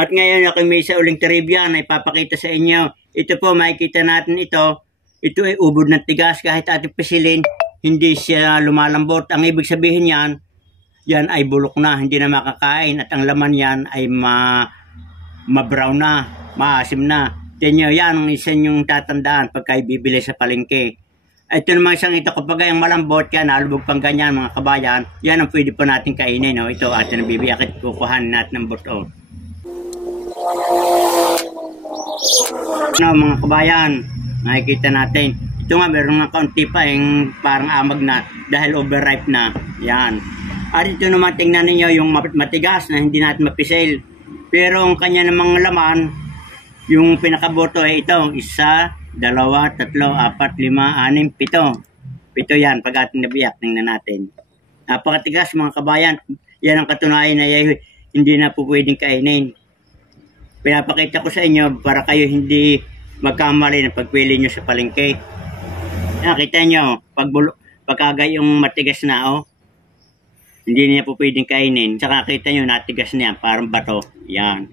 At ngayon ako may isa uling trivia na ipapakita sa inyo. Ito po, makikita natin ito. Ito ay ubod ng tigas. Kahit ating pisilin, hindi siya lumalambot. Ang ibig sabihin yan ay bulok na, hindi na makakain. At ang laman yan ay ma-brown na, maasim na. Tingnan nyo, yan ang isa yung tatandaan pagka ibibili sa palengke. Ito naman isang ito, kapag yung malambot yan, nalubog pang ganyan mga kabayan, yan ang pwede po natin kainin. No? Ito, atin ang bibiyakit, kukuhanin natin ng buto. Mga kabayan, nakikita natin. Ito nga, meron nga kaunti pa yung parang amag na dahil overripe na. Yan. At ito naman, tingnan ninyo yung matigas na hindi natin mapisil. Pero ang kanya namang laman, yung pinakaboto ay ito. 1, 2, 3, 4, 5, 6, 7. 7 yan, pag ating nabiyak, tingnan natin. Napakatigas mga kabayan. Yan ang katunayan na hindi na po pwedeng kainin. Pinapakita ko sa inyo para kayo hindi magkamali ng pagpili nyo sa palengke. Nakita nyo, pagkagay yung matigas na, hindi niya po pwedeng kainin. Saka kita nyo, natigas niya, parang bato. Yan.